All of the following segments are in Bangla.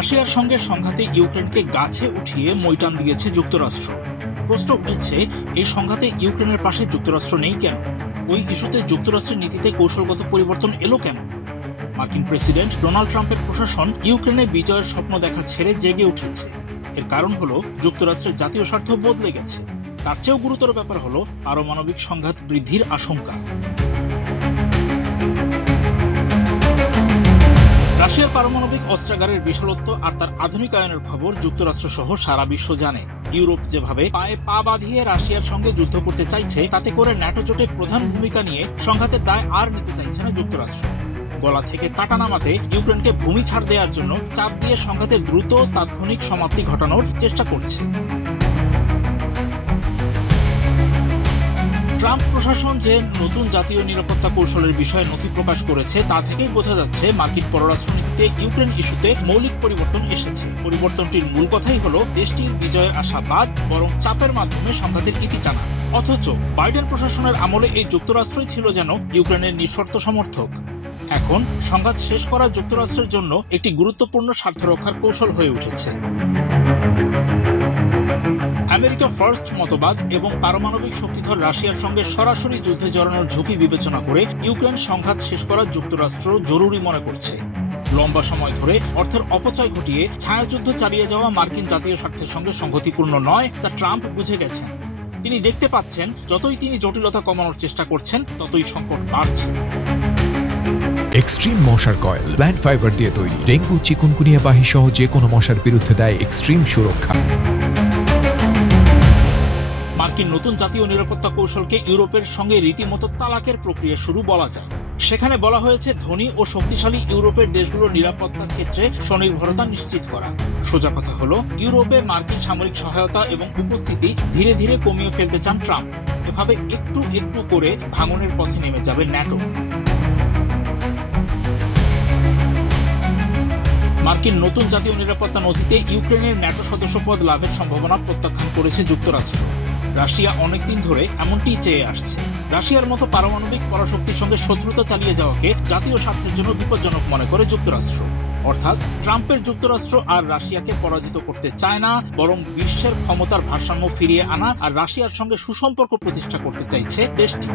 রাশিয়ার সঙ্গে সংঘাতে ইউক্রেনকে গাছে উঠিয়ে মইটান দিয়েছে যুক্তরাষ্ট্র। প্রশ্ন উঠেছে, এই সংঘাতে ইউক্রেনের পাশে যুক্তরাষ্ট্র নেই কেন? ওই ইস্যুতে যুক্তরাষ্ট্রের নীতিতে কৌশলগত পরিবর্তন এলো কেন? মার্কিন প্রেসিডেন্ট ডোনাল্ড ট্রাম্পের প্রশাসন ইউক্রেনে বিজয়ের স্বপ্ন দেখা ছেড়ে জেগে উঠেছে। এর কারণ হলো যুক্তরাষ্ট্রের জাতীয় স্বার্থ বদলে গেছে। তার চেয়েও গুরুতর ব্যাপার হলো পারমাণবিক সংঘাত বৃদ্ধির আশঙ্কা। রাশিয়ার পারমাণবিক অস্ত্রাগারের বিশালত্ব আর তার আধুনিকায়নের খবর যুক্তরাষ্ট্র সহ সারা বিশ্ব জানে। ইউরোপ যেভাবে পায়ে পা বাঁধিয়ে রাশিয়ার সঙ্গে যুদ্ধ করতে চাইছে, তাতে করে ন্যাটো জোটে প্রধান ভূমিকা নিয়ে সংঘাতের দায় আর নিতে চাইছে না যুক্তরাষ্ট্র। গলা থেকে কাটা নামাতে ইউক্রেনকে ভূমি ছাড় দেওয়ার জন্য চাপ দিয়ে সংঘাতের দ্রুত তাৎক্ষণিক সমাপ্তি ঘটানোর চেষ্টা করছে। ট্রাম্প প্রশাসন যে নতুন জাতীয় নিরাপত্তা কৌশলের বিষয়ে নথি প্রকাশ করেছে, তা থেকেই বোঝা যাচ্ছে মার্কিন পররাষ্ট্রনীতিতে ইউক্রেন ইস্যুতে মৌলিক পরিবর্তন এসেছে। পরিবর্তনটির মূল কথাই হলো দেশটির বিজয়ের আশা বাদ বরং চাপের মাধ্যমে সংঘাতের ইতি টানা। অথচ বাইডেন প্রশাসনের আমলে এই যুক্তরাষ্ট্রই ছিল যেন ইউক্রেনের নিঃশর্ত সমর্থক। এখন সংঘাত শেষ করা যুক্তরাষ্ট্রের জন্য একটি গুরুত্বপূর্ণ স্বার্থ রক্ষার কৌশল হয়ে উঠেছে। আমেরিকা ফার্স্ট মতবাদ এবং পারমাণবিক শক্তিধর রাশিয়ার সঙ্গে সরাসরি যুদ্ধে জড়ানোর ঝুঁকি বিবেচনা করে ইউক্রেন সংঘাত শেষ করা যুক্তরাষ্ট্র জরুরি মনে করছে। লম্বা সময় ধরে অর্থের অপচয় ঘটিয়ে ছায়াযুদ্ধ চালিয়ে যাওয়া মার্কিন জাতীয় স্বার্থের সঙ্গে সংগতিপূর্ণ নয়, তা ট্রাম্প বুঝে গেছেন। তিনি দেখতে পাচ্ছেন, যতই তিনি জটিলতা কমানোর চেষ্টা করছেন, ততই সংকট বাড়ছে। এক্সট্রিম মশার কয়েল প্ল্যান্ট ফাইবার দিয়ে তৈরি, ডেঙ্গু, চিকুনগুনিয়া বাহি সহ যে কোনো মশার বিরুদ্ধে দেয় এক্সট্রিম সুরক্ষা। মার্কিন নতুন জাতীয় নিরাপত্তা কৌশলকে ইউরোপের সঙ্গে রীতিমতো তালাকের প্রক্রিয়া শুরু বলা যায়। সেখানে বলা হয়েছে ধনী ও শক্তিশালী ইউরোপের দেশগুলোর নিরাপত্তার ক্ষেত্রে স্বনির্ভরতা নিশ্চিত করা। সোজা কথা হলো, ইউরোপে মার্কিন সামরিক সহায়তা এবং উপস্থিতি ধীরে ধীরে কমিয়ে ফেলতে চান ট্রাম্প। এভাবে একটু একটু করে ভাঙনের পথে নেমে যাবে ন্যাটো। মার্কিন নতুন জাতীয় নিরাপত্তা নথিতে ইউক্রেনের ন্যাটো সদস্যপদ লাভের সম্ভাবনা প্রত্যাখ্যান করেছে যুক্তরাষ্ট্র। রাশিয়া অনেকদিন ধরে এমনটি চেয়ে আসছে। রাশিয়ার মতো পারমাণবিক পরাশক্তির সঙ্গে শত্রুতা চালিয়ে যাওয়াকে জাতীয় স্বার্থের জন্য বিপজ্জনক মনে করে যুক্তরাষ্ট্র। অর্থাৎ ট্রাম্পের যুক্তরাষ্ট্র আর রাশিয়াকে পরাজিত করতে চায় না, বরং বিশ্বের ক্ষমতার ভারসাম্য ফিরিয়ে আনা আর রাশিয়ার সঙ্গে সুসম্পর্ক প্রতিষ্ঠা করতে চাইছে দেশটি।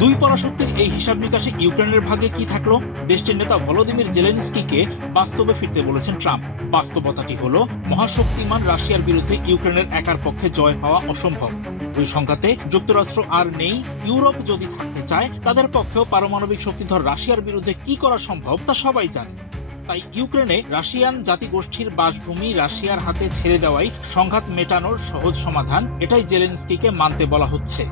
দুই পরাশক্তির এই হিসাব নিকাশে ইউক্রেনের ভাগে কি থাকলো? দেশটির নেতা ভলোদিমির জেলেনস্কিকে বাস্তবে ফিরতে বলেছেন ট্রাম্প। বাস্তবতাটি হলো, মহাশক্তিমান রাশিয়ার বিরুদ্ধে ইউক্রেনের একার পক্ষে জয় হওয়া অসম্ভব। ওই সংঘাতে যুক্তরাষ্ট্র আর নেই। ইউরোপ যদি থাকতে চায়, তাদের পক্ষেও পারমাণবিক শক্তিধর রাশিয়ার বিরুদ্ধে কি করা সম্ভব তা সবাই জানে। তাই ইউক্রেনে রাশিয়ান জাতিগোষ্ঠীর বাসভূমি রাশিয়ার হাতে ছেড়ে দেওয়াই সংঘাত মেটানোর সহজ সমাধান। এটাই জেলেনস্কিকে মানতে বলা হচ্ছে।